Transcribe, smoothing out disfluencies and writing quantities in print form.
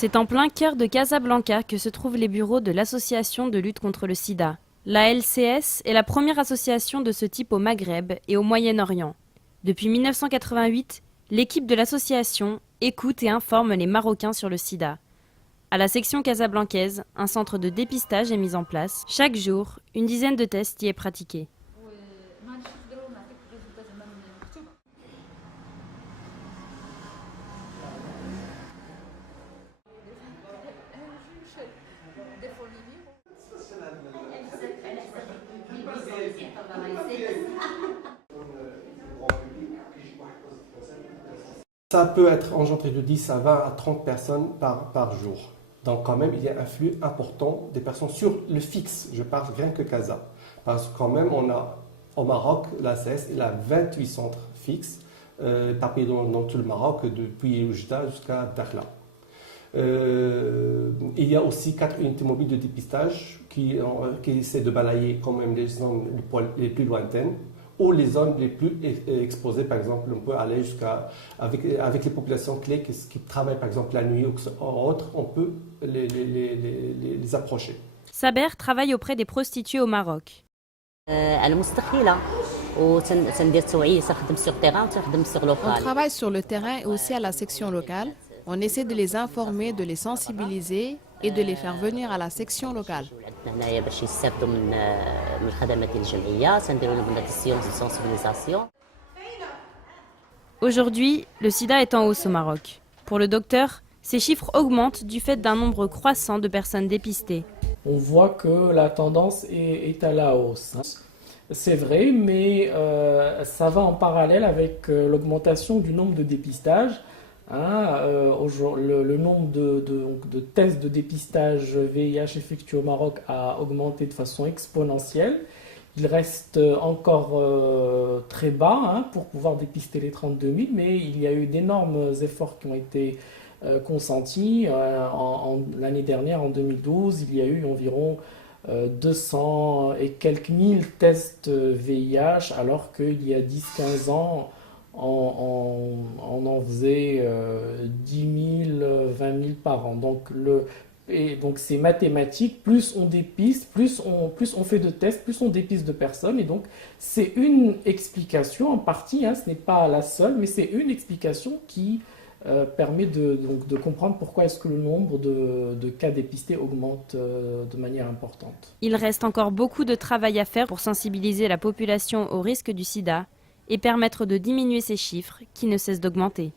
C'est en plein cœur de Casablanca que se trouvent les bureaux de l'association de lutte contre le sida. La LCS est la première association de ce type au Maghreb et au Moyen-Orient. Depuis 1988, l'équipe de l'association écoute et informe les Marocains sur le sida. À la section casablancaise, un centre de dépistage est mis en place. Chaque jour, une dizaine de tests y est pratiquée. Ça peut être engendré de 10 à 20 à 30 personnes par jour. Donc quand même, il y a un flux important des personnes sur le fixe. Je parle rien que Casa. Parce que quand même, on a au Maroc, l'ACS, il a 28 centres fixes, tapés dans tout le Maroc, depuis Oujda jusqu'à Dakhla. Il y a aussi 4 unités mobiles de dépistage qui essaient de balayer quand même les zones les plus lointaines ou les zones les plus exposées. Par exemple, on peut aller jusqu'à, avec les populations clés qui travaillent par exemple la nuit ou autre, on peut les approcher. Saber travaille auprès des prostituées au Maroc. On travaille sur le terrain et aussi à la section locale. On essaie de les informer, de les sensibiliser et de les faire venir à la section locale. Aujourd'hui, le sida est en hausse au Maroc. Pour le docteur, ces chiffres augmentent du fait d'un nombre croissant de personnes dépistées. On voit que la tendance est à la hausse. C'est vrai, mais ça va en parallèle avec l'augmentation du nombre de dépistages. Le nombre de tests de dépistage VIH effectués au Maroc a augmenté de façon exponentielle. Il reste encore très bas pour pouvoir dépister les 32 000, mais il y a eu d'énormes efforts qui ont été consentis. L'année dernière, en 2012, il y a eu environ 200 et quelques mille tests VIH, alors qu'il y a 10-15 ans, on en faisait 10 000, 20 000 par an. Donc c'est mathématique, plus on dépiste, plus on fait de tests, plus on dépiste de personnes. Et donc c'est une explication en partie, ce n'est pas la seule, mais c'est une explication qui permet de comprendre pourquoi est-ce que le nombre de cas dépistés augmente de manière importante. Il reste encore beaucoup de travail à faire pour sensibiliser la population au risque du sida et permettre de diminuer ces chiffres qui ne cessent d'augmenter.